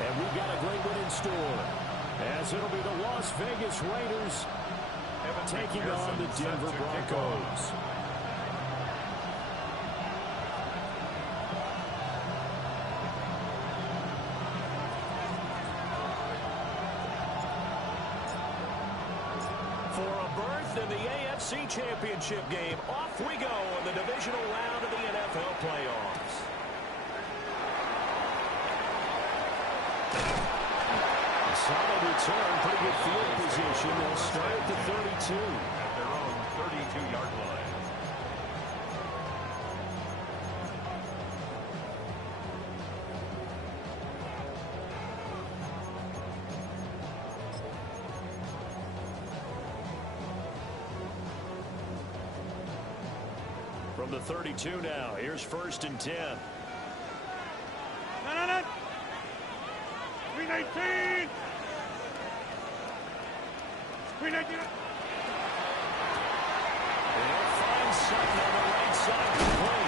And we've got a great one in store, as it'll be the Las Vegas Raiders taking on the Denver Broncos. For a berth in the AFC Championship game, off we go in the divisional round of the NFL playoffs. A solid return, pretty good field position. They'll start at the 32. At their own 32-yard line. From the 32 now, here's 1st and 10. 319. 319. They'll find something on the right side to play.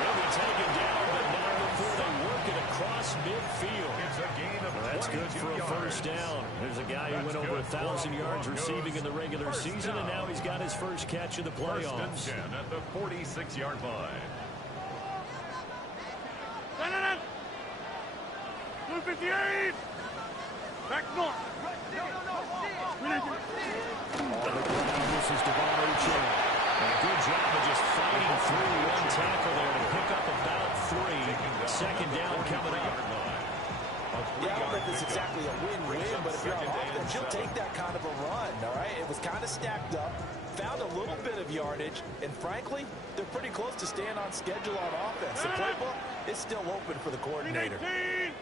They'll be taken down, but not before they work it across midfield. It's a gain of That's good for a first down. There's a guy who went over 1,000 yards receiving in the regular season, and now he's got his first catch in the playoffs. 1st and 10 at the 46-yard line. 258. Back north. On the ground, this is Devon Uchin. And a good job of just fighting through one tackle there to pick up about 3. Second down coming up. Yeah, I don't know if it's exactly a win-win, but if you're on offense, you'll take that kind of a run, all right? It was kind of stacked up, found a little bit of yardage, and frankly, they're pretty close to staying on schedule on offense. The playbook is still open for the coordinator. 319.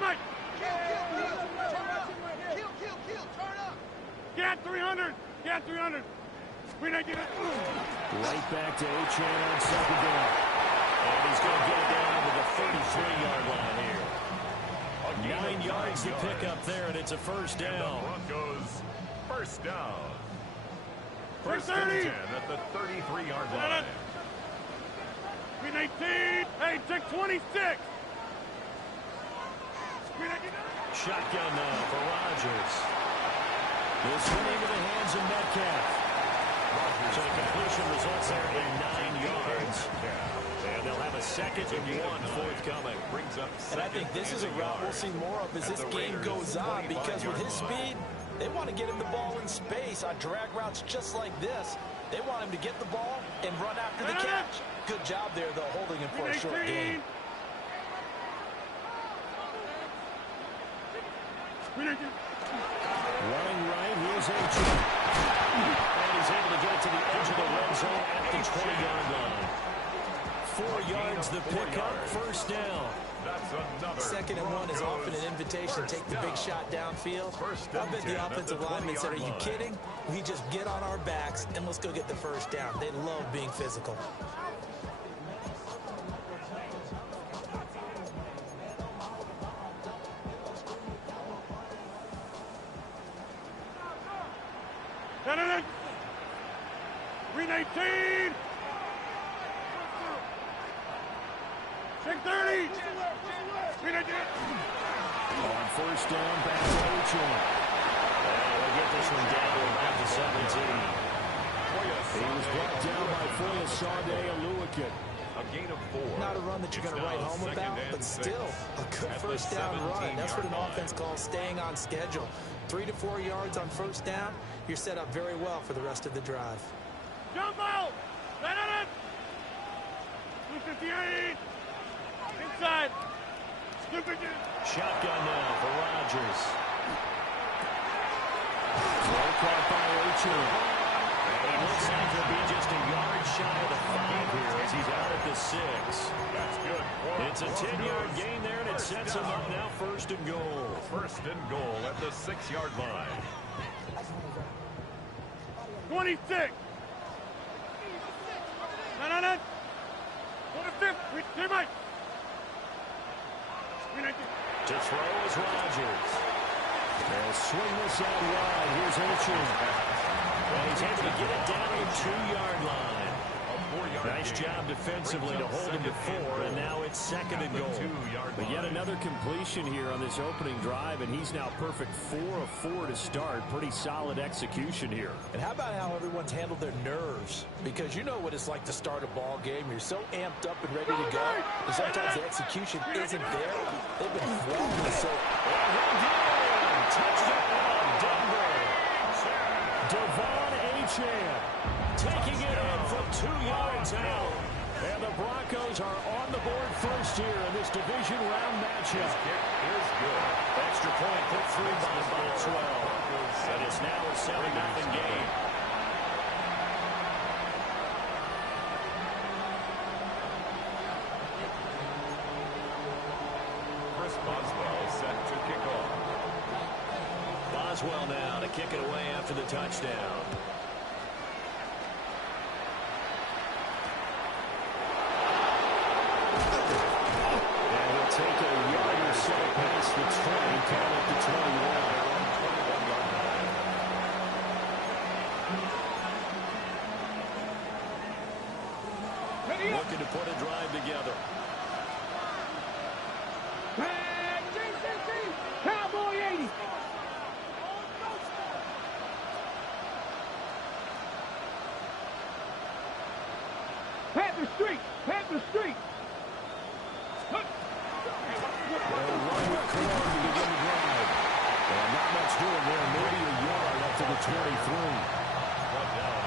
Mike. Get 300. Get 300. 319. Right back to Uchin on second down. And he's going to get it down to the 33-yard line here. 9 yards to pick up there, and it's a first down. And the Broncos, first down. 1st 30. and 10 at the 33-yard line. 319. Hey, 626. Shotgun now for Rodgers. This one into the hands of Metcalf. So the completion results there in 9 yards. And they'll have a 2nd and 1 forthcoming. Brings up And I think this is a route we'll see more of as this game goes on, because with his speed, they want to get him the ball in space on drag routes just like this. They want him to get the ball and run after the catch. Good job there, though, holding him for a short gain. Running right, here's Uchin. And he's able to get it to the edge of the red zone at the 20-yard line. 4 yards the pickup, first down. That's another 2nd and 1 is often an invitation to take the big shot downfield. I bet the offensive linemen said, are you kidding? We just get on our backs and let's go get the first down. They love being physical. Senator, 319. 630. 319. On first down, back to Uchin. They'll get this one down to about the 17. He was brought down by Foyesade Aluakin. a gain of 4. Not a run that you're going to write home about, but still a good first down run. That's what an offense calls staying on schedule. 3 to 4 yards on first down. You're set up very well for the rest of the drive. Jump out! Let it! 258! Inside! Shotgun now for Rodgers. Well caught by Uchin. And it looks like he'll be just a yard shy of the 5 here as he's out at the 6. That's good. It's a 10-yard gain there, and it sets him up now first and goal. First and goal at the 6-yard line. 26! No. 25th! Stay by! To throw is Rodgers. They'll swing this out wide. Here's Uchin. And he's able to get it down to the 2-yard line. A Nice job defensively to hold him to 4, and now it's 2nd and goal. But yet another completion here on this opening drive, and he's now perfect 4 of 4 to start. Pretty solid execution here. And how about how everyone's handled their nerves? Because you know what it's like to start a ball game. You're so amped up and ready to go, and sometimes the execution isn't there. They've been flawless. So, touchdown, Denver. Devon Achane taking it in from 2 yards out. And the Broncos are on the board first here in this division round matchup. Is good. Extra point put through by Boxwell. And it's now a 7-0 game. Chris Boswell set to kick off. Boswell now to kick it away after the touchdown. Take a yard or so past the 20, count at the 21. Looking to put a drive together. Cowboy 80. Panther Street. Panther Street. Not much doing there, maybe a yard up to the 23.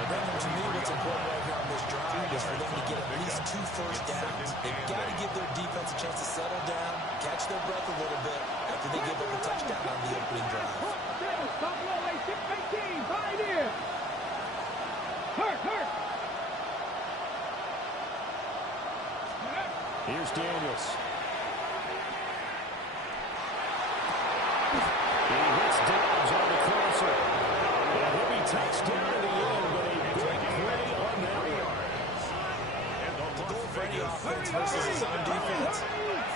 Brandon, to me, what's important right here on this drive is for them to get at least 2 first downs. They've got to give their defense a chance to settle down, catch their breath a little bit after they give up a touchdown on the opening drive. Here's Daniels. He hits Dobbs on the crosser. And he'll be touchdown in the end, but a big play on that one. The goal for any offense versus his own defense,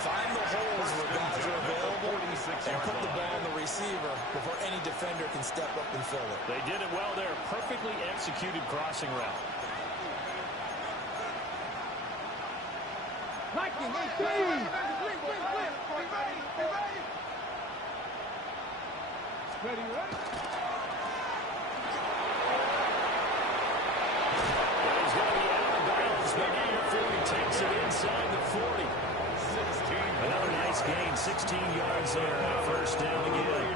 find the holes where guys are available and put the ball on the receiver before any defender can step up and fill it. They did it well there. Perfectly executed crossing route. Ready, right? He's going to be out of bounds before he takes it inside the 40. 16. Another nice gain, 16 yards there, and a first down again.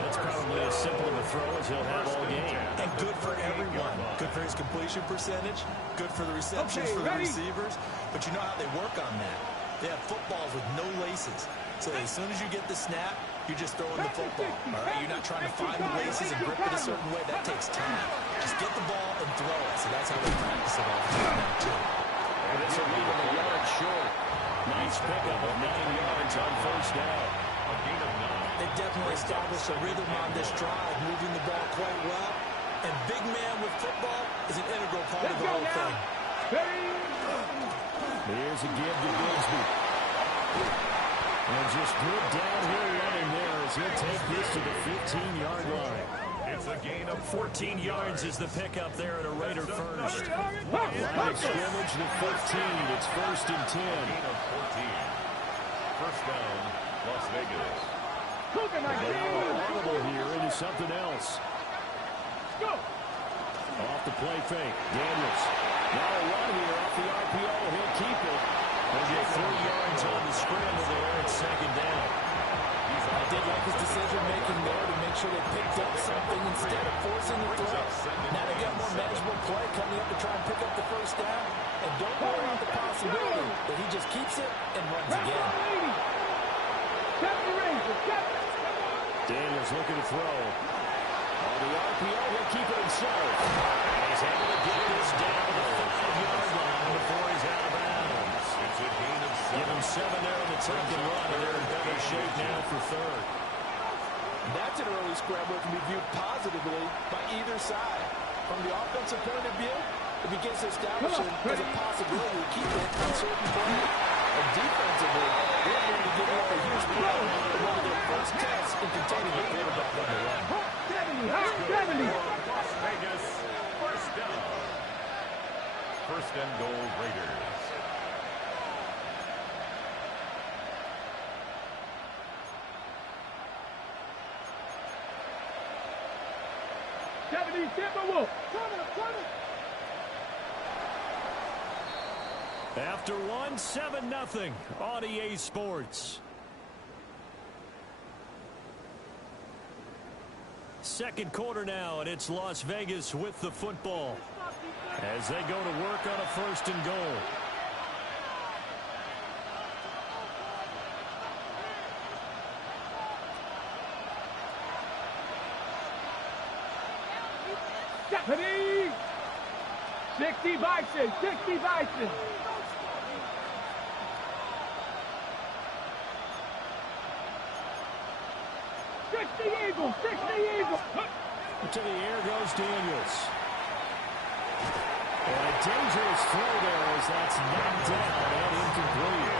That's probably as simple of a throw as he'll have all game. And good for everyone. Good for his completion percentage, good for the receptions for the receivers. But you know how they work on that. They have footballs with no laces. So as soon as you get the snap, you're just throwing the football. All right, you're not trying to find the laces and grip it a certain way. That takes time. Just get the ball and throw it. So that's how they practice it all the time now, too. And this will leave him a yard short. Nice pickup of 9 yards on first down. A gain of 9. They've definitely established a rhythm on this drive, moving the ball quite well. And big man with football is an integral part of the whole thing. Here's a give to Bigsby. And just good downhill running there as he'll take this to the 15-yard line. It's a gain of 14 yards is the pickup there at a Raider first. Line of scrimmage, the 15. It's 1st and 10. gain of 14. First down, Las Vegas. Audible here into something else. Off the play fake. Daniels. Now a run here off the RPO. He'll keep it. They'll get 3 yards on the scramble there at 2nd down. I did like his decision-making there to make sure they picked up something instead of forcing the throw. Now they got more manageable play coming up to try and pick up the first down. And don't worry about the possibility that he just keeps it and runs again. Daniels looking to throw. On the RPO, he'll keep it himself. And he's able to get this down to the 5-yard line before he's out of bounds. It's a gain of 7. Give him 7 there on the tuck and run, and they're in better shape now for 3rd. That's an early scramble that can be viewed positively by either side. From the offensive point of view, it begins to establish it as a possibility to keep it on certain point. And defensively, they're going to give up a huge play in one of their first tests in containing the quarterback on the run. Las Vegas. First down. first and goal, Raiders. After one, 7-0 on EA Sports. Second quarter now, and it's Las Vegas with the football as they go to work on a first and goal. Stephanie! 60 Bison! 60 Bison! Eagles! 60 Eagles! To the air goes Daniels. And a dangerous throw there as that's knocked down and incomplete.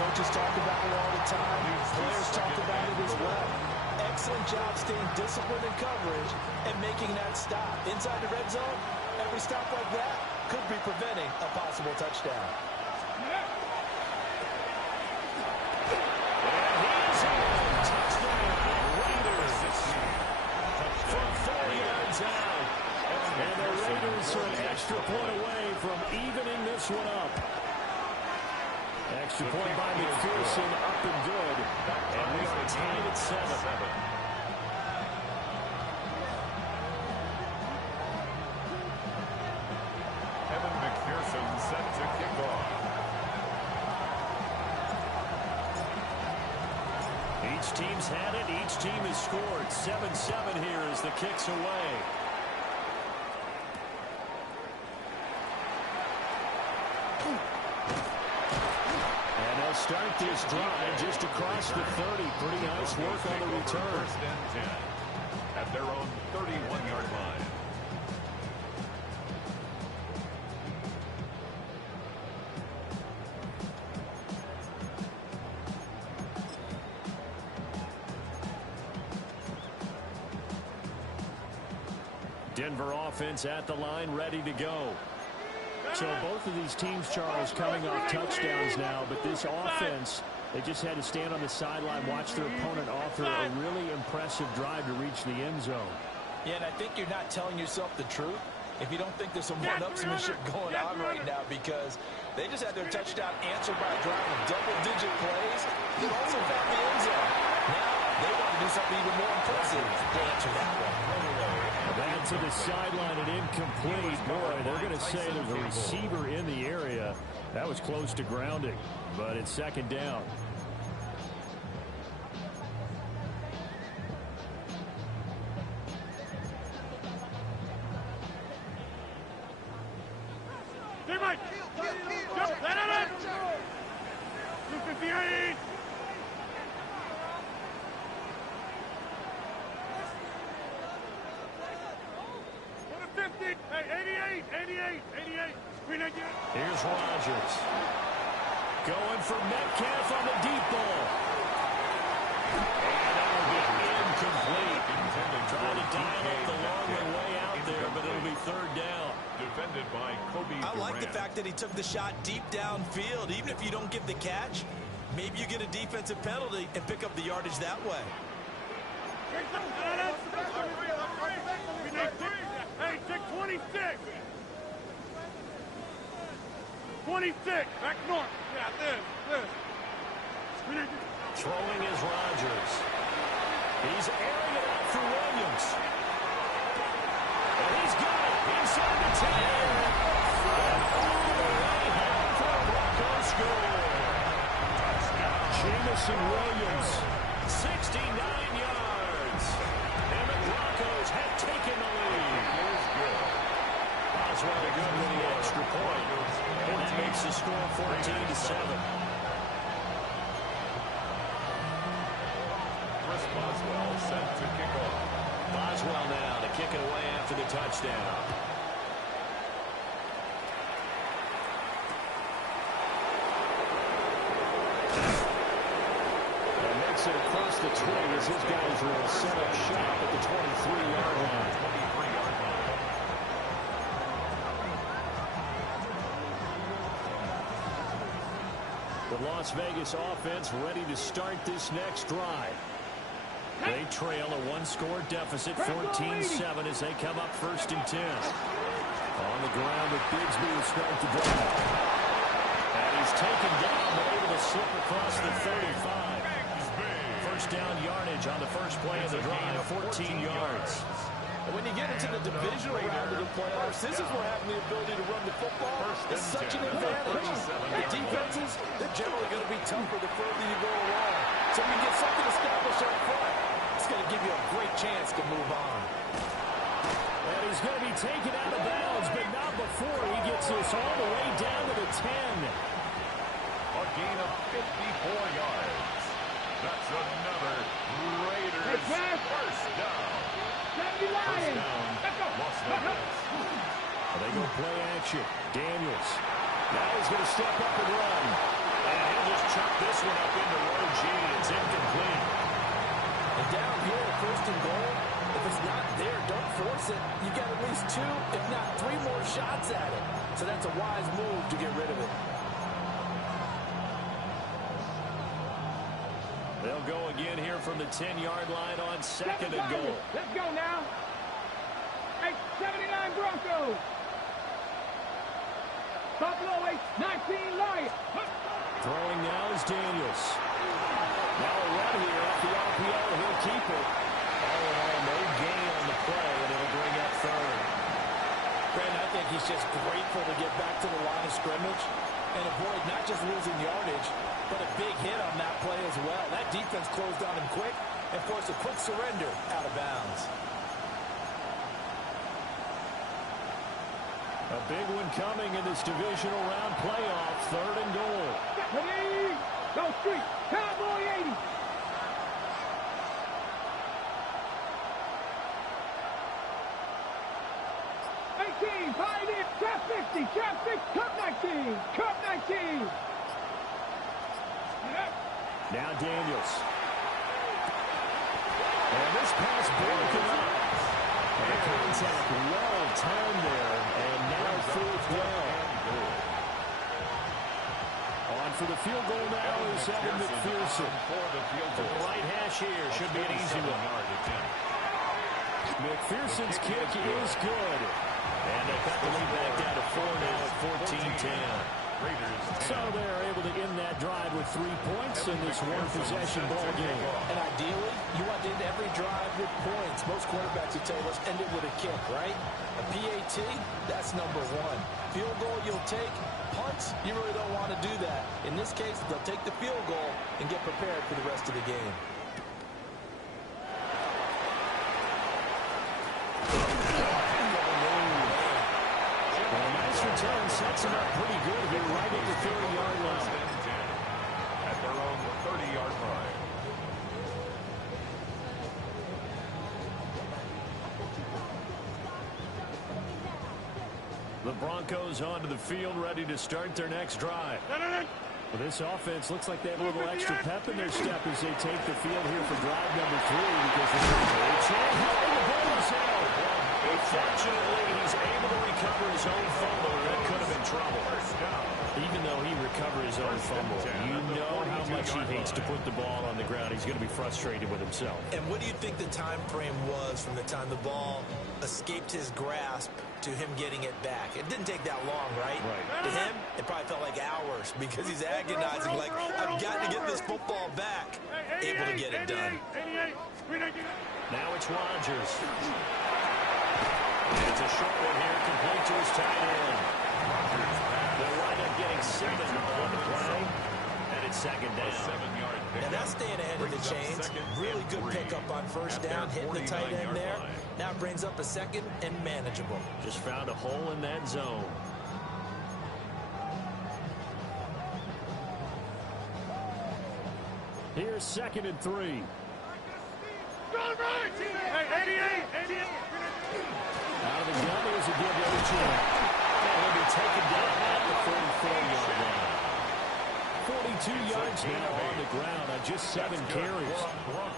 Coaches talk about it all the time. Players talk about it as well. Excellent job staying disciplined in coverage and making that stop. Inside the red zone, every stop like that could be preventing a possible touchdown. And the Raiders are an extra point away from evening this one up. Extra point by McPherson, up and good. And we are tied at 7. Evan McPherson set to kick off. Each team's had it. Each team has scored. 7-7 here as the kick's away. And they'll start this drive just across the 30. Pretty nice work on the return. First and 10 at their own 31-yard line. Denver offense at the line, ready to go. So both of these teams, Charles, coming off touchdowns now, but this offense, they just had to stand on the sideline, watch their opponent offer a really impressive drive to reach the end zone. Yeah, and I think you're not telling yourself the truth if you don't think there's some one-upsmanship going on right now, because they just had their touchdown answered by a drive of double-digit plays that also found the end zone. Now they want to do something even more impressive to answer that one. That to the sideline and incomplete. Boy, they're going to say there's a receiver in the area. That was close to grounding, but it's second down. Hey, Mike! Jump! Let it in! 258! Hey, 88! Here's Rodgers. Going for Metcalf on the deep ball. And that'll be incomplete. Trying to dial up the long way out there, but it'll be third down. Defended by Kobe I like the Durant. fact that he took the shot deep downfield. Even if you don't get the catch, maybe you get a defensive penalty and pick up the yardage that way. Hey, take 26! 26! Back north! Yeah, this. Throwing is Rodgers. He's airing it out for Williams. And he's got it inside the 10. And all the way home for a Broncos score. Jamison Williams, 69 yards. And the Broncos have taken the lead. Boswell good with the extra point. And that makes the score 14-7. Boswell set to kick off. Boswell now to kick it away after the touchdown. And makes it across the 20 as his guys will set up shop at the 23-yard line. The Las Vegas offense ready to start this next drive. They trail a one-score deficit, 14-7, as they come up 1st and 10. On the ground with Bigsby to start the drive. And he's taken down, but able to slip across the 35. First down yardage on the first play of the drive, 14 yards. When you get into the divisional round of the playoffs, this is where having the ability to run the football is such an advantage. The defenses, they're generally going to be tougher the further you go along. So when you get something established up front, it's going to give you a great chance to move on. And he's going to be taken out of bounds, but not before he gets this all the way down to the 10. A gain of 54 yards. That's another Raiders first down. First down, Las Vegas. They go play action. Daniels. Now he's going to step up and run. And he'll just chuck this one up into row G. It's incomplete. And down here, 1st and goal, if it's not there, don't force it. You got at least 2, if not 3 more shots at it. So that's a wise move to get rid of it. They'll go again here from the 10-yard line on 2nd and goal. Let's go now. 79 Broncos. Buffalo 19 Lions. Throwing now is Daniels. Now a run here off the RPO. He'll keep it. All in all, no gain on the play, and it'll bring up 3rd. Brandon, I think he's just grateful to get back to the line of scrimmage and avoid not just losing yardage, but a big hit on that play as well. That defense closed on him quick and forced a quick surrender out of bounds. A big one coming in this divisional round playoff. 3rd and goal. Ready? Go street. Cowboy 80. Pioneer, Trap 50, Trap 6, Cup 19, Cup 19. Now Daniels. And this pass broken up. And the contact well timed there, and now 4th down. On for the field goal now is Evan McPherson. The right hash here should be an easy one. McPherson's kick is good. And they cut the lead back down to 4 now at 14-10. So they're able to end that drive with 3 points in this one-possession ball game. And ideally, you want to end every drive with points. Most quarterbacks would tell us end it with a kick, right? A PAT, that's number 1. Field goal you'll take. Punts, you really don't want to do that. In this case, they'll take the field goal and get prepared for the rest of the game. Return sets him up pretty good here right at the 30-yard line. At their own 30-yard line. The Broncos onto the field ready to start their next drive. Well, this offense looks like they have a little extra pep in their step as they take the field here for drive number 3 because the ball is out. Fortunately, he's able to recover his own fumble, or that could have been trouble. Even though he recovered his own fumble, you know how much he hates to put the ball on the ground. He's going to be frustrated with himself. And what do you think the time frame was from the time the ball escaped his grasp to him getting it back? It didn't take that long, right? To him, it probably felt like hours because he's agonizing, like, I've got to get this football back. Able to get it done. Now it's Rodgers. It's a short one here, complete to his tight end. They'll wind up getting 7 on the play, and it's 2nd down. 7-yard pickup. And that's staying ahead of the chains. Really good pickup on 1st down, hitting the tight end there. Now it brings up a 2nd and manageable. Just found a hole in that zone. Here's 2nd and 3. Hey, 88. Out of the gun, here's a give to Ochoa. And he'll be taken down at the 44-yard line. 42 yards now on the ground on just 7 carries.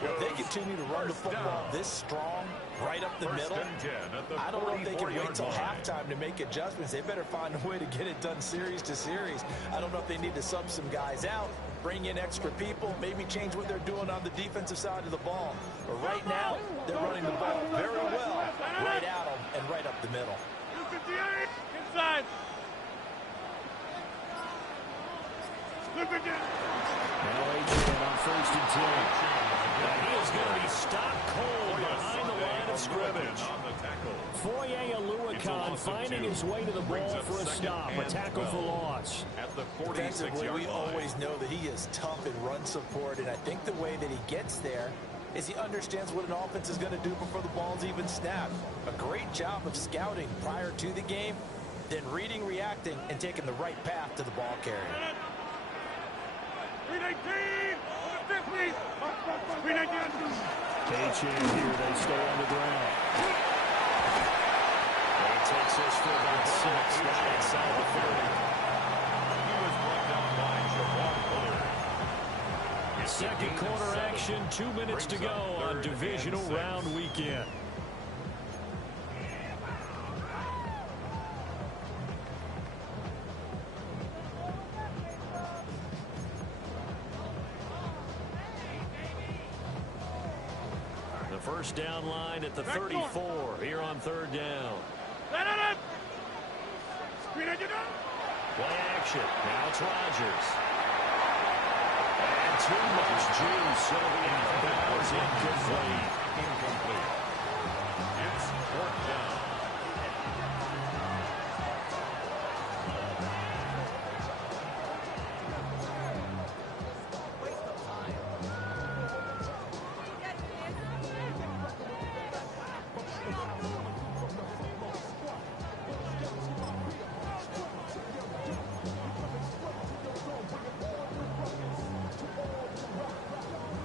If they continue to run the football this strong, right up the middle. I don't know if they can wait till halftime to make adjustments. They better find a way to get it done series to series. I don't know if they need to sub some guys out, bring in extra people, maybe change what they're doing on the defensive side of the ball. But right now, they're running the ball very well, right at them and right up the middle. Inside. Now A-Chan on 1st and 10. And he is going to be stopped cold behind the line of scrimmage. Foye Aluakon finding his way to the ball for a stop, a tackle for loss. Defensively, we always know that he is tough in run support, and I think the way that he gets there is he understands what an offense is going to do before the ball's even snapped. A great job of scouting prior to the game, then reading, reacting, and taking the right path to the ball carrier. 319 on the 50. 319. A-Chan here, they stay on the ground. And he takes this for about 6, right inside the 30. He was brought down by Javon Bullard. Second quarter action, 2 minutes to go on divisional round weekend. The first down line at the 34 here on 3rd down. Play action. Now it's Rodgers. And too much juice, so the out is incomplete. It's 4th down.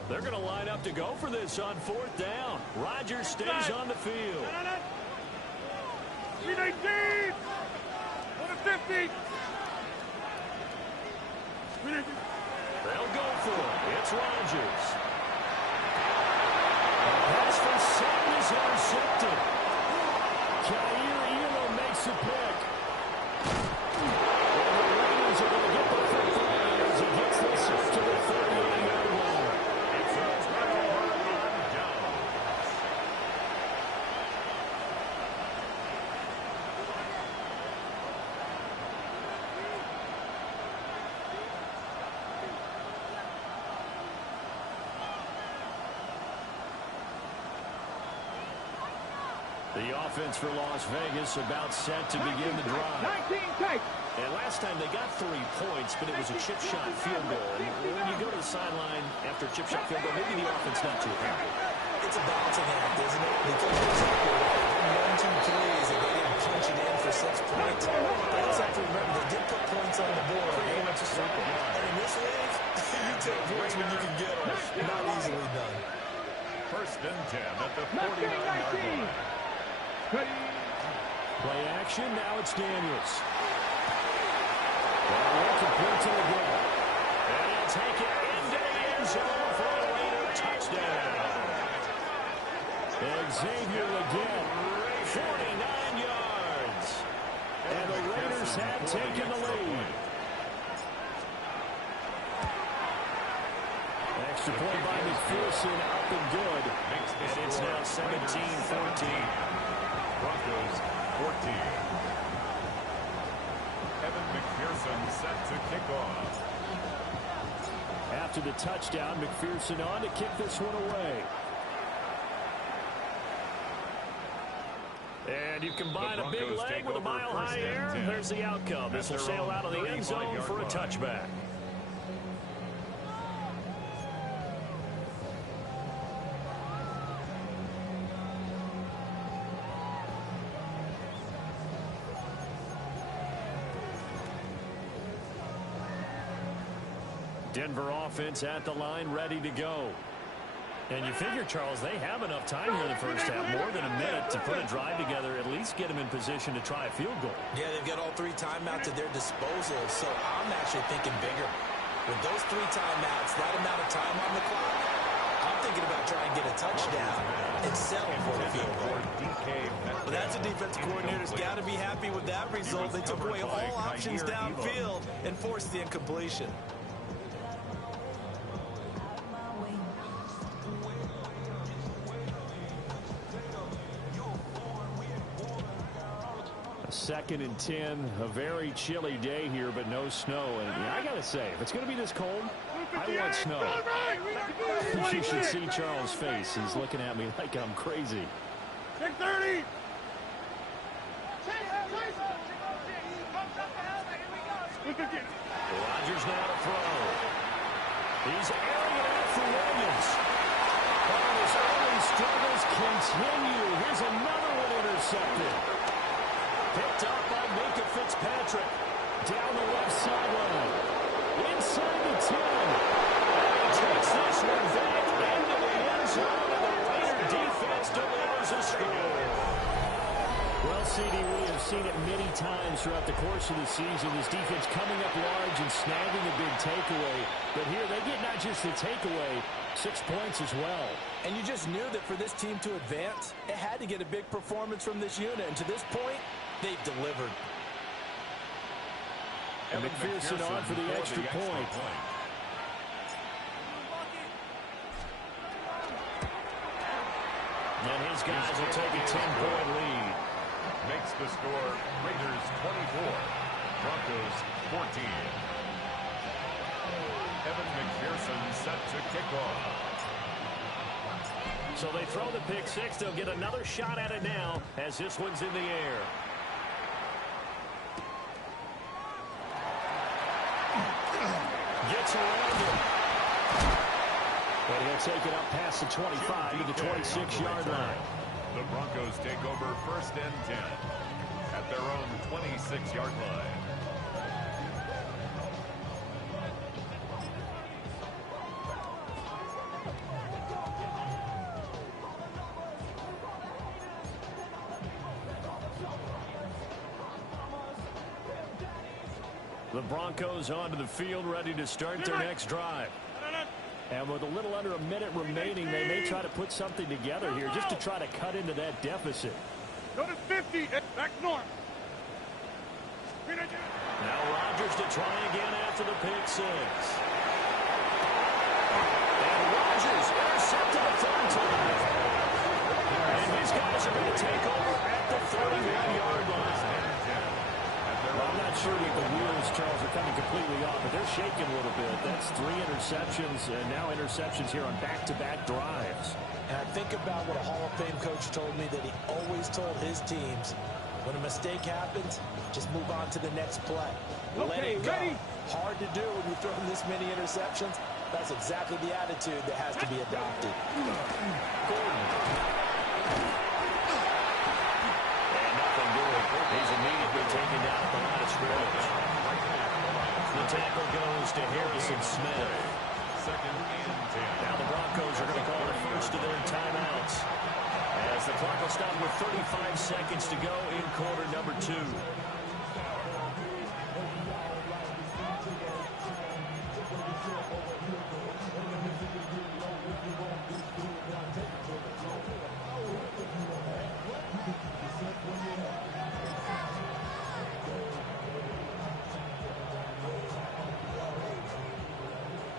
They're going to line up to go for this on 4th down. Rodgers stays on the field. 319 on the 50. They'll go for it. It's Rodgers. Pass from 7 is intercepted. Jair Elam makes a pick. And the Raiders are going to get the fifth down as he gets this to the 39-yard line. It's a turnover on downs. The offense for Las Vegas about set to begin the drive. 19 take. And last time they got 3 points, but it was a chip shot field goal. And when you go to the sideline after a chip shot field goal, maybe the offense not too happy. It's a balancing act, isn't it? Because you're exactly right. 1, 2 threes, and they didn't punch it in for 6 points. They also have to remember they did put points on the board. And in this league, you take points when you can get them. Not easily done. 1st and 10 at the 49-yard line. Play action, now it's Daniels. Well, complete to the goal. And he'll take it into the end zone for a Raider touchdown. Xavier again, 49 yards. And the Raiders have taken the lead. Extra point by McPherson, up and good. And it's now 17-14. Broncos 14. Evan McPherson set to kick off. After the touchdown, McPherson on to kick this one away. And you combine a big leg with a mile-high air, there's the outcome. This will sail out of the end zone for a touchback. Denver offense at the line, ready to go. And you figure, Charles, they have enough time here in the first half, more than a minute, to put a drive together, at least get them in position to try a field goal. Yeah, they've got all 3 timeouts at their disposal, so I'm actually thinking bigger. With those 3 timeouts, that amount of time on the clock, I'm thinking thinking about trying to get a touchdown and settle for a field goal. Well, that's a defense coordinator's got to be happy with that result. They took away all options downfield and forced the incompletion. Second and 10, a very chilly day here, but no snow. And yeah, I got to say, if it's going to be this cold, I want snow. You should see Charles' face. He's looking at me like I'm crazy. 6:30. Rodgers now to throw. He's airing it out for Williams. Oh, his early struggles continue. Here's another one intercepted. Picked up by Minka Fitzpatrick. Down the left sideline. Inside the 10. And he takes this one back into the end zone, and the Raider defense delivers a score. Well, CD, we have seen it many times throughout the course of the season. This defense coming up large and snagging a big takeaway. But here they get not just the takeaway, 6 points as well. And you just knew that for this team to advance, it had to get a big performance from this unit. And to this point, they've delivered. And McPherson on for the extra point. And his guys will take a 10-point lead. Makes the score Raiders 24, Broncos 14. Evan McPherson set to kick off. So they throw the pick six. They'll get another shot at it now as this one's in the air. Gets around it. And he'll take it up past the 25 to the 26-yard line. The Broncos take over 1st and 10 at their own 26-yard line. The Broncos onto the field, ready to start their next drive. And with a little under a minute remaining, they may try to put something together here just to try to cut into that deficit. Go to 50. Back north. Now Rodgers to try again after the pick six. And Rodgers intercepted the third time. And his guys are going to take over at the 31-yard line. Well, I'm not sure that the wheels, Charles, are coming completely off, but they're shaking a little bit. That's 3 interceptions, and now interceptions here on back-to-back drives. And I think about what a Hall of Fame coach told me that he always told his teams, when a mistake happens, just move on to the next play. Let it go. Ready? Hard to do when you throw this many interceptions. That's exactly the attitude that has to be adopted. He's immediately taken down at the line of scrimmage. The tackle goes to Harrison Smith. 2nd and 10. Now the Broncos are going to call the first of their timeouts as the clock will stop with 35 seconds to go in quarter number 2.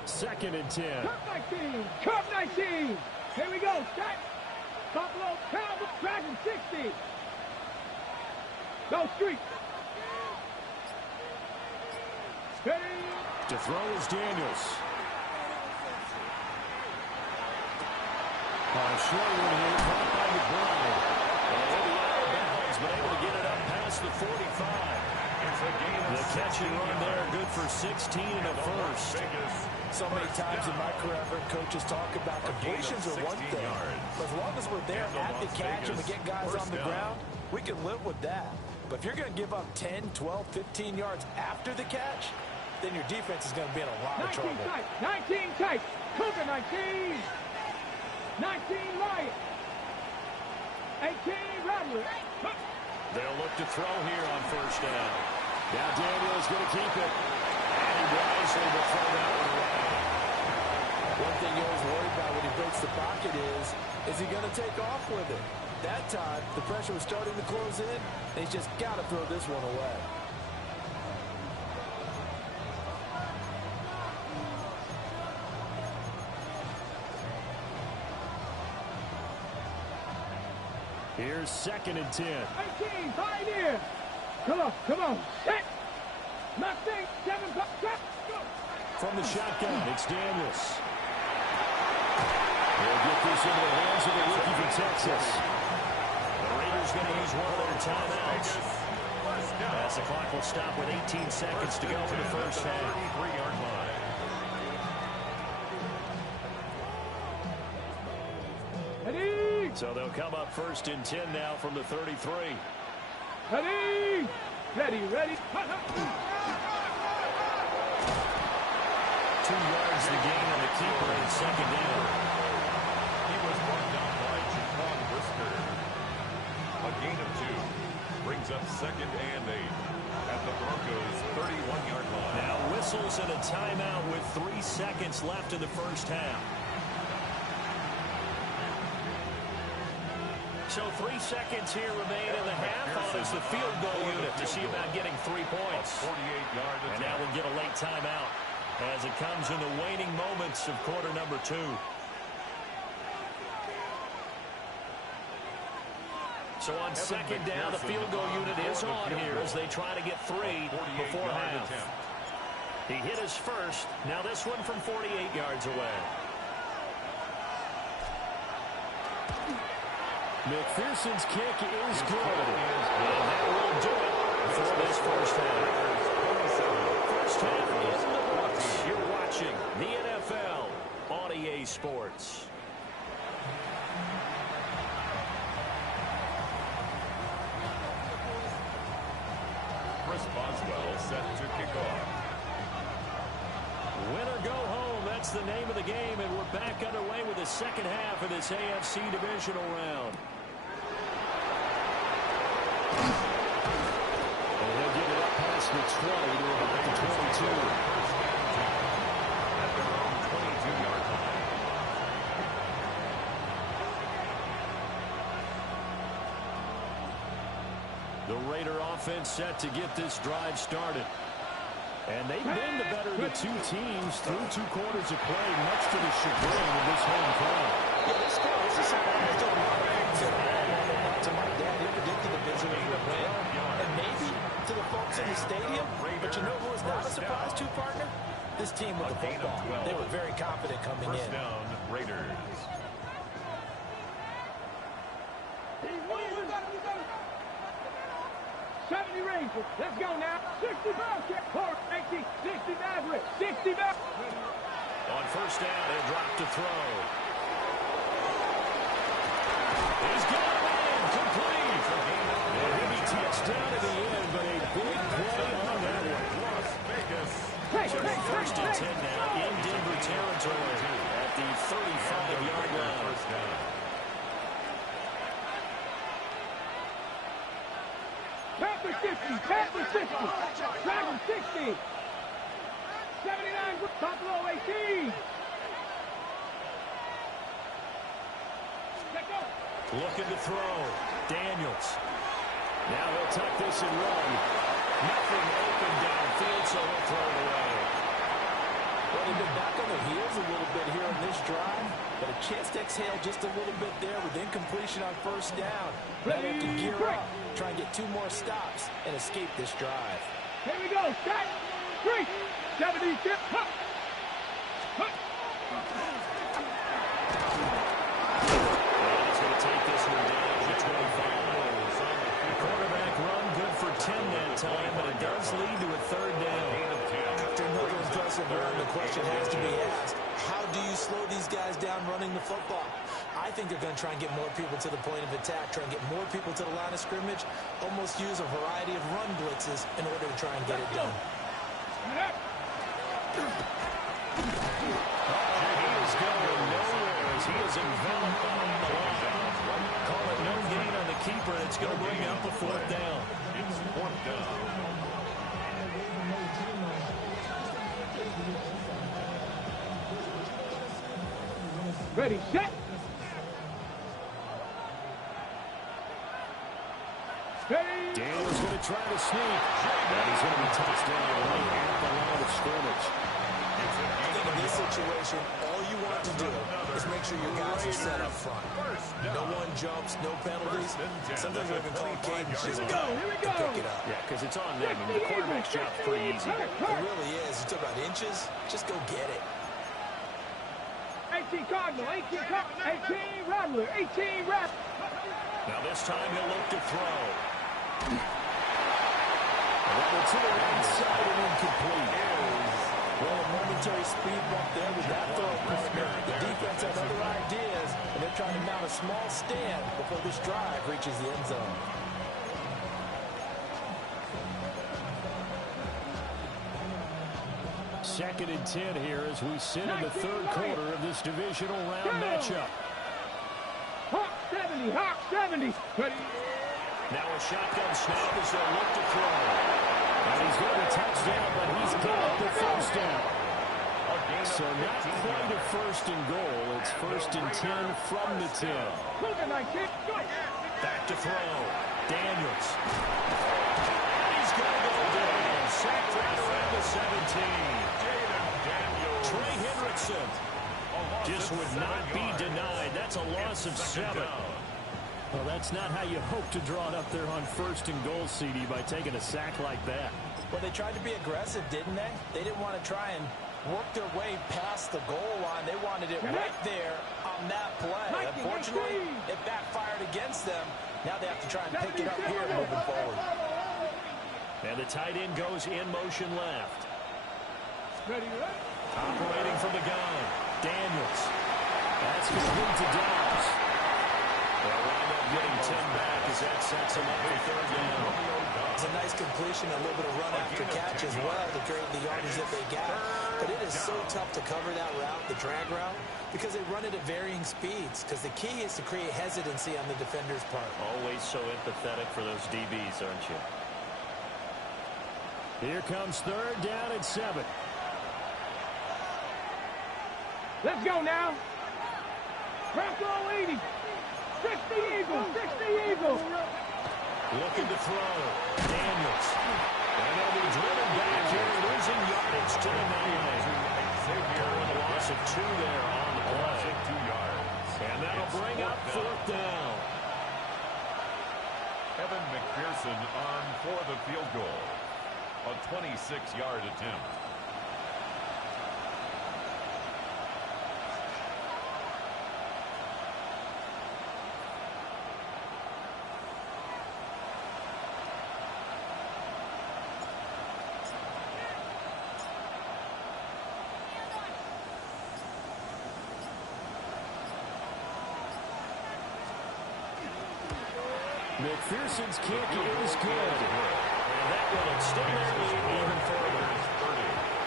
Second and 10. Cup 19. Cup 19. Here we go. Start. Buffalo Cowboys tracking 60. Go street. Steady. To throw is Daniels. Short one here, caught by McBride. And he'll be out of bounds, but able to get it up past the 45. The catch and run there, good for 16 and a first. So many times in my career, I've heard coaches talk about completions are one thing, but as long as we're there at the catch and we get guys on the ground, we can live with that. But if you're going to give up 10, 12, 15 yards after the catch, then your defense is going to be in a lot of 19 trouble. tight. 19 tight. Cougar 19. 19 Riot. 18 Rattler. They'll look to throw here on first down. Now Daniels going to keep it. And he wisely will throw that one away. One thing you're always worried about when he breaks the pocket is he going to take off with it? That time, the pressure was starting to close in, and he's just got to throw this one away. Here's 2nd and 10. 18, Pioneer. Come on, set. Nothing, 7, go. From the shotgun, it's Daniels. They'll get this into the hands of the rookie from Texas. The Raiders going to use one of their timeouts. As the clock will stop with 18 seconds to go for the first half. 33-yard line. So they'll come up 1st and 10 now from the 33. Ready. 2 yards to gain on the keeper and 2nd down. He was brought down by Jaquan Brisker. A gain of 2 brings up 2nd and 8 at the Broncos' 31-yard line. Now whistles and a timeout with 3 seconds left in the first half. So 3 seconds here remain in the half on as the field goal unit to see about getting 3 points. 48-yard And now we'll get a late timeout as it comes in the waning moments of quarter number 2. So on 2nd down, the field goal unit is on here as they try to get 3 before half. He hit his first. Now this one from 48 yards away. McPherson's kick is good. And that will do it for this first half. First half in the books. You're watching the NFL on EA Sports. Chris Boswell set to kick off. Win or go home, that's the name of the game, and we're back underway with the second half of this AFC divisional round. And he'll give it up past the 20 to about the 22. At their own 22-yard line. The Raider offense set to get this drive started. And they've been the better of the 2 teams through 2 quarters of play, much to the chagrin of this home crowd. Yeah, this is something I still to my dad. He predicted the visitors would win. And maybe to the folks in the stadium. But you know who is not a surprise to, partner? This team with the football. They were very confident coming in. First down, Raiders. 70 Rangers. Let's go now. 60 Bobcat. 60, 60 Maverick. 60 Maverick. On first down, he'll drop to throw. He's got it in. Complete. A heavy touchdown at the end, but a big play on that one. Las Vegas. First and 10 now in Denver territory at the 35-yard line. First down. Panther 50. Panther 50. Dragon 60. 79 Buffalo 18. Looking to throw. Daniels. Now he'll tuck this and run. Nothing open downfield, so he'll throw it away. Well, they've been back on their heels a little bit here in this drive, but a chance to exhale just a little bit there with incompletion on first down. Now they have to gear up, try and get 2 more stops, and escape this drive. Here we go. Set. 3. 70. Hut. Hut. And he's going to take this one down to the 25. The quarterback run good for 10 that time, but it does lead to a third down. After another impressive run, the question has to be asked, how do you slow these guys down running the football? I think they're going to try and get more people to the point of attack, try and get more people to the line of scrimmage, almost use a variety of run blitzes in order to try and get it done. He is going nowhere as he is enveloped behind the line. Call it no gain on the keeper. It's going to bring up a 4th down. It's 4th down. Ready, set. Ready. Daniels going to try to sneak. And he's going to be touched down right at the line of scrimmage. I think in this situation, all you want to do is make sure your guys are set up front. No one jumps, no penalties. Sometimes we even call cadence. Just go. Here we go. Pick it up. Yeah, because it's on them. I mean, the quarterback's job's pretty easy. It really is. You talk about inches, just go get it. 18 Cardinal, 18 Cardinal, 18 Rattler, 18 Rattler. Now this time he'll look to throw. Level to the right side and incomplete. Well, a momentary speed bump there with that throw. The defense has other ideas, and they're trying to mount a small stand before this drive reaches the end zone. Second and 10 here as we sit in the third quarter of this divisional round matchup. Hawk 70, Hawk 70. Ready. Now a shotgun snap as they'll look to throw. And he's going to touch down, but he's got the first down. So not quite a first and goal. It's first and 10 from the 10. Cougar 19. Go. Back to throw. Daniels. And he's going to go down. Sacked right around the 17. Trey Hendrickson just would not be denied. That's a loss of 7. Well, that's not how you hope to draw it up there on first and goal, CD, by taking a sack like that. Well, they tried to be aggressive, didn't they? They didn't want to try and work their way past the goal line. They wanted it right there on that play. Unfortunately, it backfired against them. Now they have to try and pick it up here moving forward. And the tight end goes in motion left. Ready, ready. Operating from the gun. Daniels. That's complete to Downs. They'll wind up getting 10 back as that sets him up for third down. It's a nice completion, a little bit of run after catch as well to create the yardage that they got. But it is so tough to cover that route, the drag route, because they run it at varying speeds. Because the key is to create hesitancy on the defender's part. Always so empathetic for those DBs, aren't you? Here comes third down and 7. Let's go now. Bronco 80. 60 Eagles. 60 Eagles. Looking to throw. Daniels. And they'll be driven back here, losing yardage to the 9. Current loss of 2 there on the play. 2 yards. And that'll bring up fourth down. Evan McPherson on for the field goal. A 26-yard attempt. McPherson's kick is good. And that will extend their lead even further.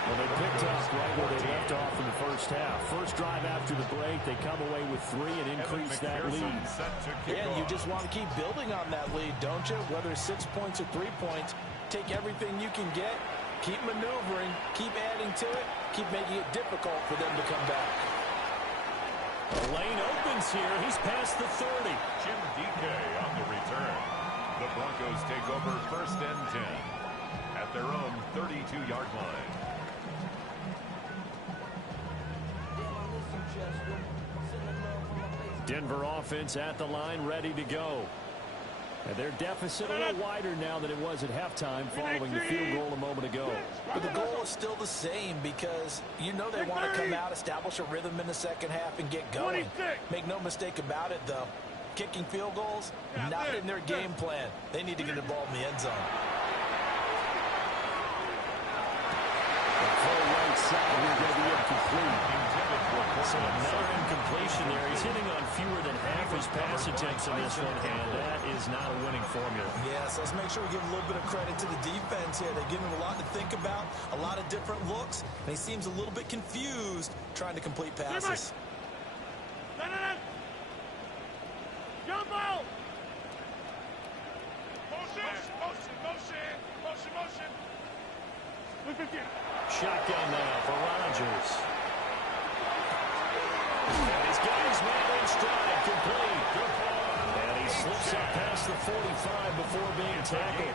Well, they picked up right where they left off in the first half. First drive after the break, they come away with 3 and increase that lead. Yeah, you just want to keep building on that lead, don't you? Whether it's 6 points or 3 points, take everything you can get, keep maneuvering, keep adding to it, keep making it difficult for them to come back. The lane opens here. He's past the 30. Jim DK on the return. The Broncos take over first and 10 at their own 32-yard line. Denver offense at the line, ready to go. And their deficit a little wider now than it was at halftime following the field goal a moment ago. But the goal is still the same because you know they want to come out, establish a rhythm in the second half, and get going. Make no mistake about it, though. Kicking field goals, not in their game plan. They need to get the ball in the end zone. The full right side here going to be incomplete. So another incompletion there. He's hitting on fewer than half his pass attempts in this one, and that is not a winning formula. Yeah, so let's make sure we give a little bit of credit to the defense here. They're giving him a lot to think about, a lot of different looks, and he seems a little bit confused trying to complete passes. Jump out. Motion. Look at you. Shotgun now for Rodgers. And he's got first drive complete. And he slips up past the 45 before being tackled.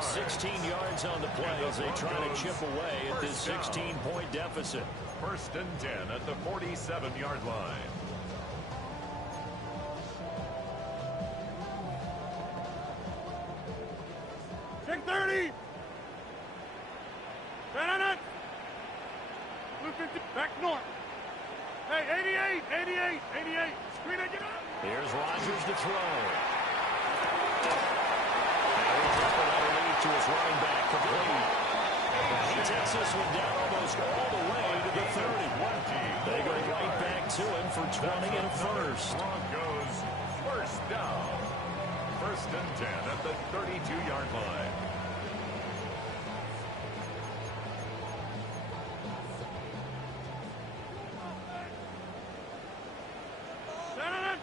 16 yards on the play as they try to chip away at this 16-point deficit. First and 10 at the 47-yard line. Check 30. Lieutenant. Blue 50. Back north. Hey, 88. Screen it, get up. Here's Rodgers to throw. And he'll drop it underneath to his running back, complete. He takes this one down almost all the way to the 30. They go right back to him for 20 and a first. Broncos first down. First and 10 at the 32-yard line. Lieutenant.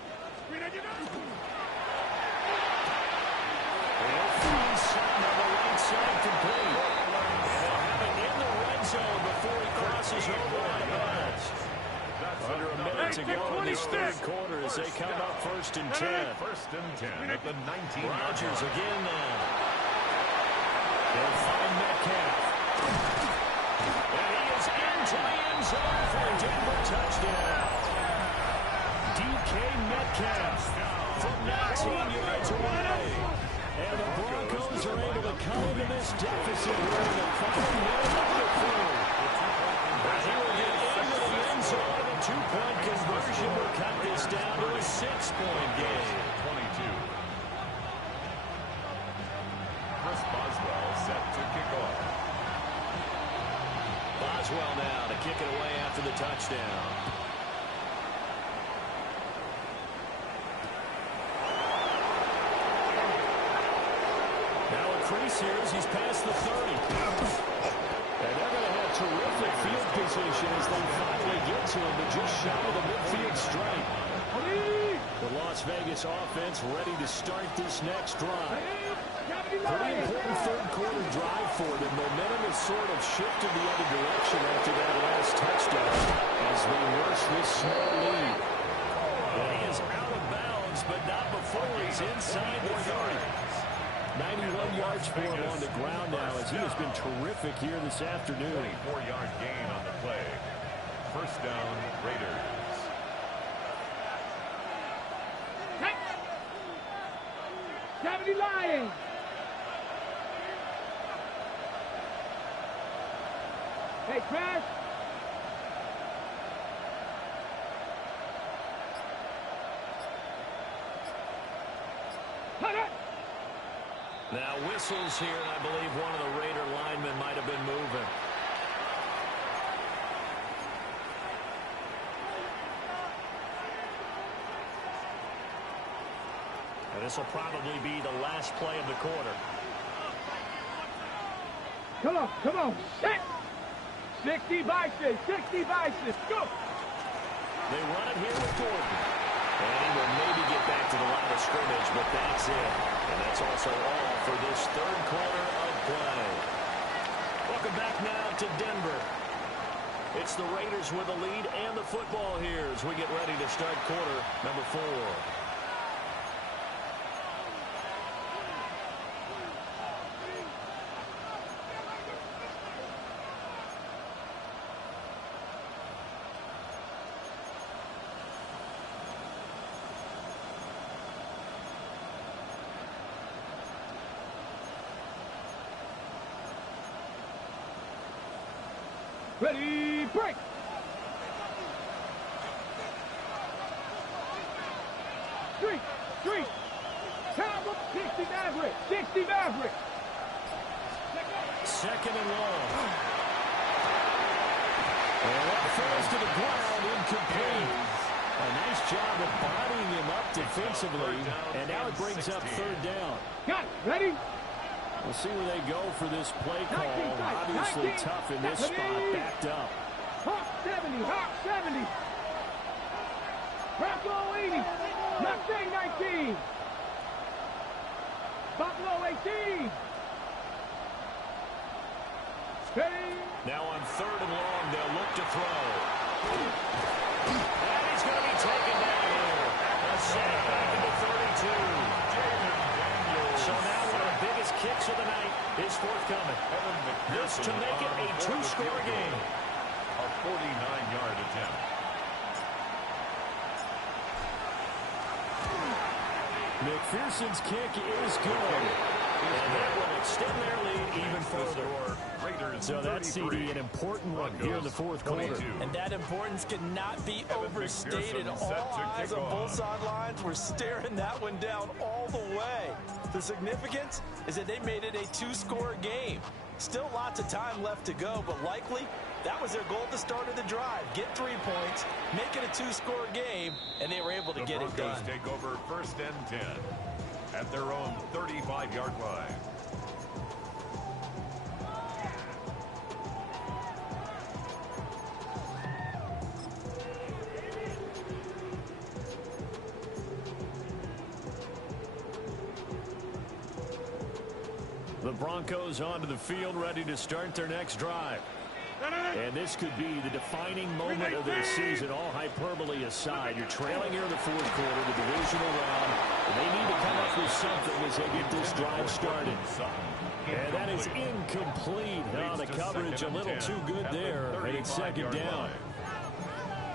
Screen it, get up. He'll find Sutton on the right side, complete. And they'll have it in the red zone before he crosses over out of bounds. Under a minute to go in this third quarter as they come up first and 10. First and 10 at the 19. Rodgers again now. They'll find Metcalf. And he is into the end zone for a Denver touchdown. DK Metcalf from 19 yards away. And the Broncos are able to come into this deficit here in the final minute of the third. He will get into the end zone. A two-point conversion will cut this down to a 6-point game. 22. Chris Boswell set to kick off. Boswell now to kick it away after the touchdown. Now a crease here as he's past the 30. And they're going to have terrific field position as they finally get to him, but just shy of the midfield stripe. The Las Vegas offense ready to start this next drive. Pretty important third quarter drive for them. Momentum has sort of shifted the other direction after that last touchdown as they nurse this small lead. And he is out of bounds, but not before he's inside the 30. 91 yards for him on the ground now as he has been terrific here this afternoon. 24-yard gain on the play. First down, Raiders. Hey. 70 Lions. Hey, Crash. Cut it. Now whistles here, and I believe one of the Raider linemen might have been moving. And this will probably be the last play of the quarter. Come on. Set. 60 by 6. Go. They run it here with Gordon. And he will maybe get back to the line of scrimmage, but that's it. And that's also all for this third quarter of play. Welcome back now to Denver. It's the Raiders with the lead and the football here as we get ready to start quarter number 4. Ready, break. Street. Count up 60 Maverick. Second and long. And that falls to the ground, incomplete. A nice job of bodying him up defensively. And now it brings up third down. Got it. Ready? We'll see where they go for this play call. Obviously tough in this spot, backed up. Hawk 70. Bronco 80. Mustang 19. Buffalo 18. Steady. Now on third and long, they'll look to throw. And he's going to be taken down set it back into 32. So now one of the biggest kicks of the night is forthcoming. This to make it a two-score game. A 49-yard attempt. McPherson's kick is good. And that will extend their lead even further. So that's CD, an important one here in the fourth quarter. And that importance cannot be overstated. All eyes on both sidelines were staring that one down all the way. The significance is that they made it a two-score game. Still lots of time left to go, but likely that was their goal at the start of the drive. Get 3 points, make it a two-score game, and they were able to get it done. The Broncos take over 1st and 10 at their own 35-yard line. The Broncos onto the field, ready to start their next drive. And this could be the defining moment of their season, all hyperbole aside. You're trailing here in the fourth quarter, the divisional round, and they need to come up with something as they get this drive started. And that is incomplete. Now the coverage a little too good there, and it's 2nd down.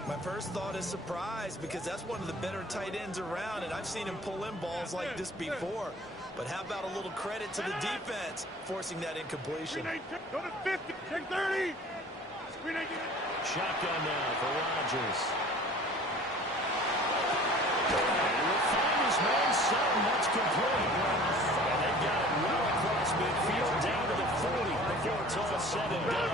My first thought is surprise, because that's one of the better tight ends around, and I've seen him pull in balls like this before. But how about a little credit to the defense forcing that incompletion? Go to 50. Take 30. Shotgun now for Rodgers. And will find his man something that's complete. And they've got it well across midfield down to the 40 before it's all said and done.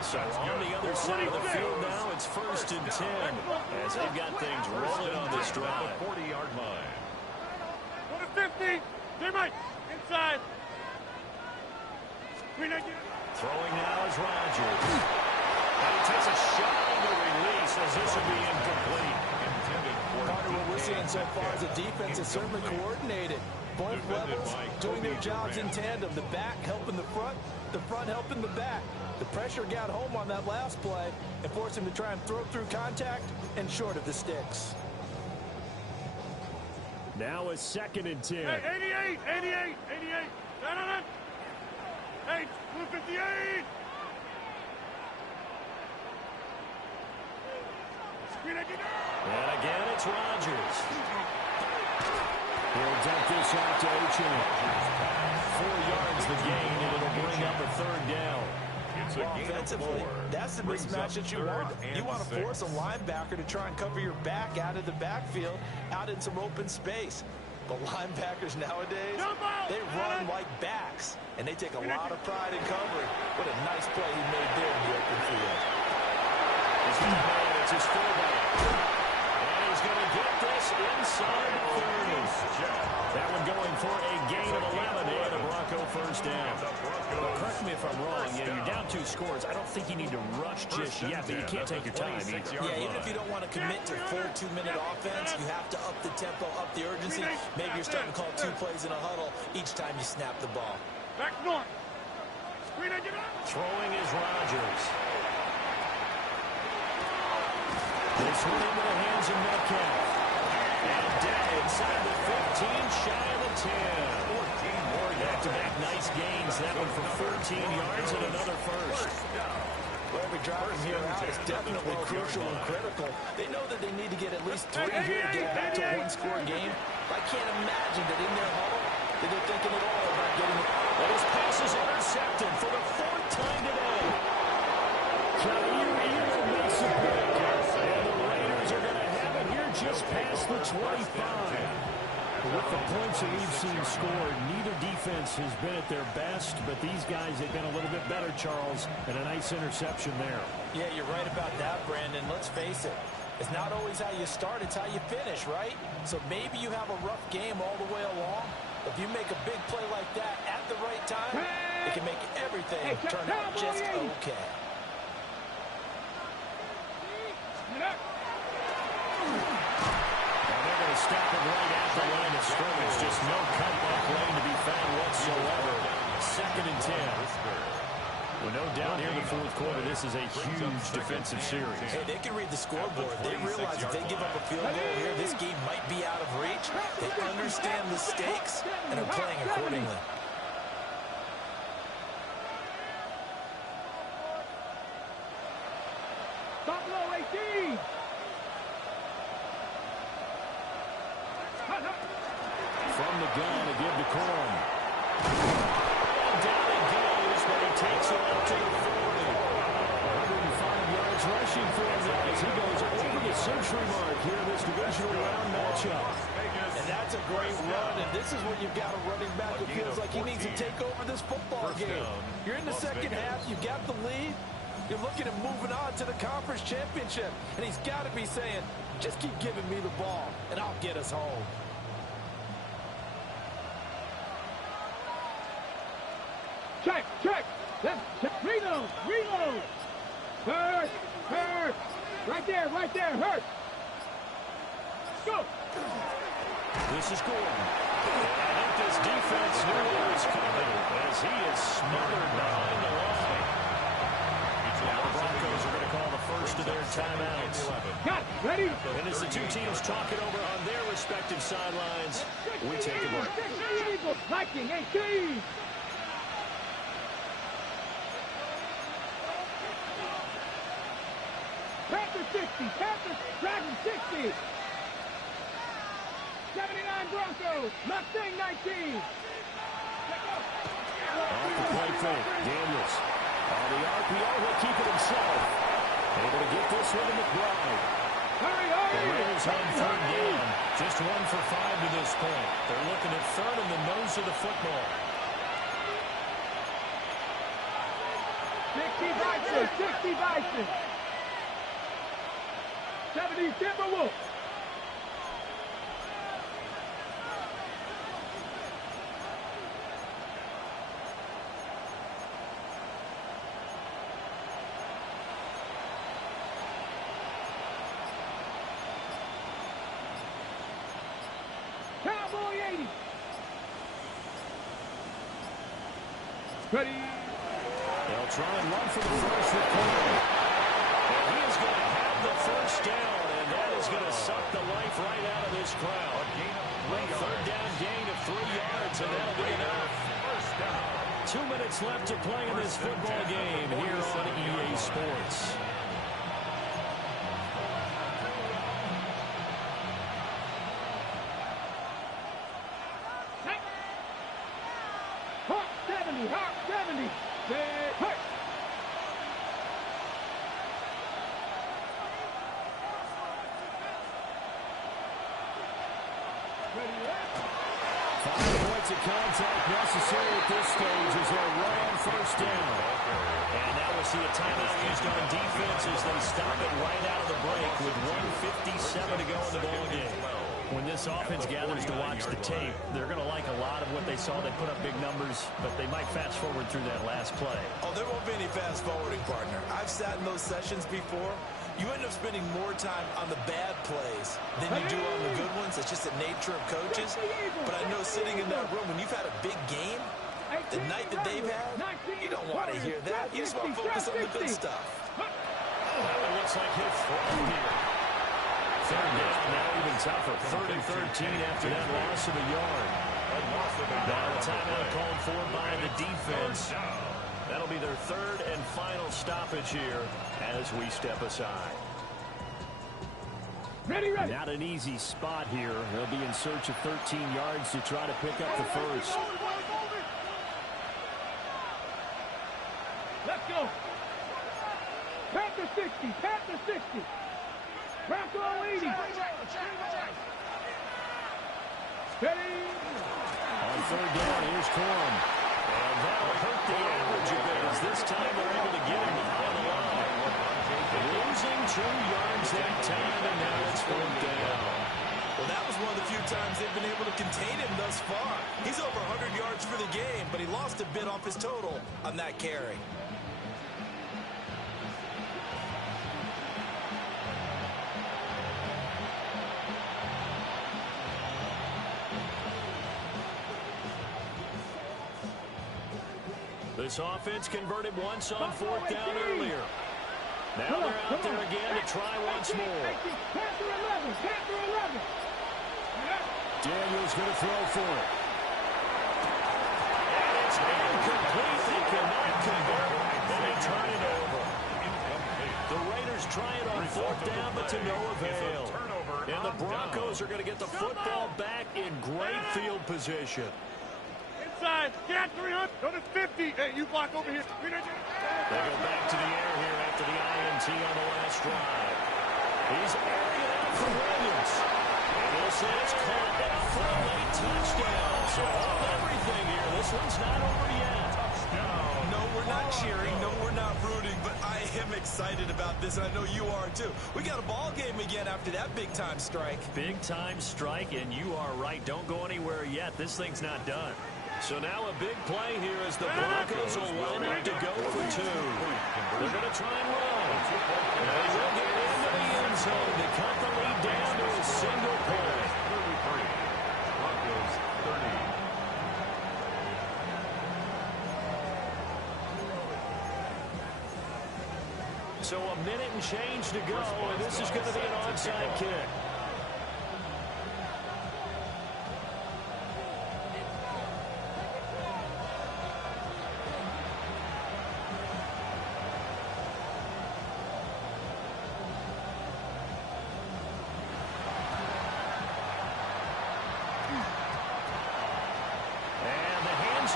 So on the other side of the field now, it's 1st and 10 as they've got things rolling on this drive. 40-yard line. Go to 50. Hey, Mike. Inside. Throwing now is Rodgers. And he takes a shot on the release as this will be incomplete. Carter, what we're seeing so far is the defense is certainly coordinated. Both levels doing their jobs in tandem. The back helping the front helping the back. The pressure got home on that last play and forced him to try and throw through contact and short of the sticks. Now a 2nd and 10. Hey, 88. Hey, blue 58. And again, it's Rodgers. He'll dump this out to Ochoa. 4 yards the gain, and it'll bring up a 3rd down. Offensively, that's the mismatch that you want. You want to force a linebacker to try and cover your back out of the backfield, out in some open space. But linebackers nowadays, they run like backs, and they take a lot of pride in covering. What a nice play he made there in the open field. It's his fullback. And he's going to get this inside the 30. That one going for a gain of 11 and a Bronco 1st down. Well, correct me if I'm wrong. Yeah, you're down 2 scores. I don't think you need to rush just yet, but you can't take your time either. Yeah, even if you don't want to commit to full 2-minute offense, you have to up the tempo, up the urgency. Maybe you're starting to call 2 plays in a huddle each time you snap the ball. Back north. Throwing is Rodgers. This one into the hands of Metcalf. And down inside the 15, shy of the 10. 14 more back-to-back nice gains. That one for 14 yards and another 1st. Well, every drive from here out is definitely crucial and critical. They know that they need to get at least 3 here to get back to a 1-score game. I can't imagine that in their huddle that they're thinking at all about getting it. But his pass is intercepted for the 4th time today. Makes a break. And the Raiders are going to have it here just past the 25. With the points that we've seen scored, neither defense has been at their best, but these guys have been a little bit better, Charles, and a nice interception there. Yeah, you're right about that, Brandon. Let's face it. It's not always how you start, it's how you finish, right? So maybe you have a rough game all the way along. If you make a big play like that at the right time, it can make everything turn out just okay. Stop it right at the line of scrimmage. Just no cutback lane to be found whatsoever. 2nd and 10. Well, no doubt here in the fourth quarter, this is a huge defensive series. Hey, they can read the scoreboard. They realize if they give up a field goal here, this game might be out of reach. They understand the stakes and are playing accordingly. Stop low, 18. From the gun to give to Corum. Down he goes, but he takes it up to the 40. 105 yards rushing for him as he goes over the century mark here in this divisional round matchup. And that's a great run, and this is when you've got a running back who feels like he needs to take over this football game. You're in the second half, you've got the lead, you're looking at moving on to the conference championship, and he's got to be saying, just keep giving me the ball, and I'll get us home. Check, check. Let's check. Reload, reload. Hurt, hurt. Right there, hurt. Go. This is Gordon. I think this defense knew what was coming as he is smothered behind the line. Now the Broncos are going to call the first of their timeouts. Got it. Ready? And as the two teams talk it over on their respective sidelines, we take a break. Viking 18. Panther 60, Panther, Dragon 60. 79 Broncos, Mustang 19. Off the play fake, Daniels. On the RPO, he'll keep it himself. Able to get this one to McBride. Hurry, The hurry. Raiders on third down. Just 1 for 5 to this point. They're looking at third in the nose of the football. 60 Bison, 60 Bison. 70 Timberwolves. Cowboy 80. Ready. They'll try and run for the first with Corum. And he is going to have the first down, and that is going to suck the life right out of this crowd. Third down gain of 3 yards, and that'll be enough. 2 minutes left to play in this football game here on EA Sports. Hawk 70, Hawk 70. Hey. Points of contact necessary at this stage as they'll run on first down. And now we'll see a timeout used on defense as they stop it right out of the break with 1:57 to go in the ballgame. When this offense gathers to watch the tape, they're going to like a lot of what they saw. They put up big numbers, but they might fast forward through that last play. Oh, there won't be any fast forwarding, partner. I've sat in those sessions before. You end up spending more time on the bad plays than you do on the good ones. It's just the nature of coaches. But I know sitting in that room, when you've had a big game, the night that they've had, you don't want to hear that. You just want to focus on the good stuff. It looks like he'll throw here. Third down, now even tougher. 3rd and 13 after that loss of a yard. Now the timeout called for by the defense. That'll be their 3rd and final stoppage here as we step aside. Ready. Not an easy spot here. They'll be in search of 13 yards to try to pick up the first. Let's go. Panther 60, Panther 60. Bronco 80. Steady. On 3rd down, here's Corum. And that'll hurt the average a bit as this time they're able to get him behind the line. Losing 2 yards that time, and now it's 4th down. Well, that was one of the few times they've been able to contain him thus far. He's over 100 yards for the game, but he lost a bit off his total on that carry. The This offense converted once on 4th down earlier. Now they're out there again to try once more. Daniel's going to throw for it. And it's incomplete. They cannot convert. And they turn it over. The Raiders try it on 4th down, but to no avail. And the Broncos are going to get the football back in great field position. Inside. Get 300. Go to 50. Hey, you block over here. They go back to the air here after the INT on the last drive. He's airing it out for Williams. And he'll say it's caught and a full late touchdown. So hold everything here. This one's not over yet. No, we're not cheering. No, we're not rooting. But I am excited about this, and I know you are too. We got a ball game again after that big-time strike. Big-time strike, and you are right. Don't go anywhere yet. This thing's not done. So now a big play here as the Broncos will line up to go for 2. They're going to try and run. And they will get into the end zone to cut the lead down to a single point. 33. Broncos 30. So a minute and change to go, and this is going to be an onside kick.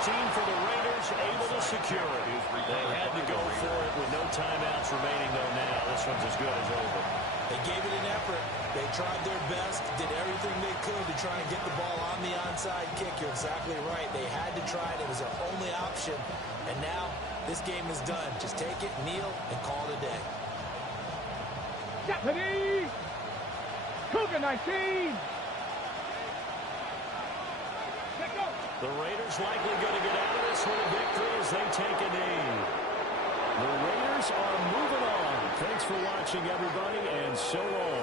Team for the Raiders able to secure it. They had to go for it with no timeouts remaining, though, now. This one's as good as over. They gave it an effort. They tried their best, did everything they could to try and get the ball on the onside kick. You're exactly right. They had to try it. It was their only option. And now this game is done. Just take it, kneel, and call it a day. Deputy! Cougar 19! The Raiders likely going to get out of this with a victory as they take a knee. The Raiders are moving on. Thanks for watching, everybody, and so long.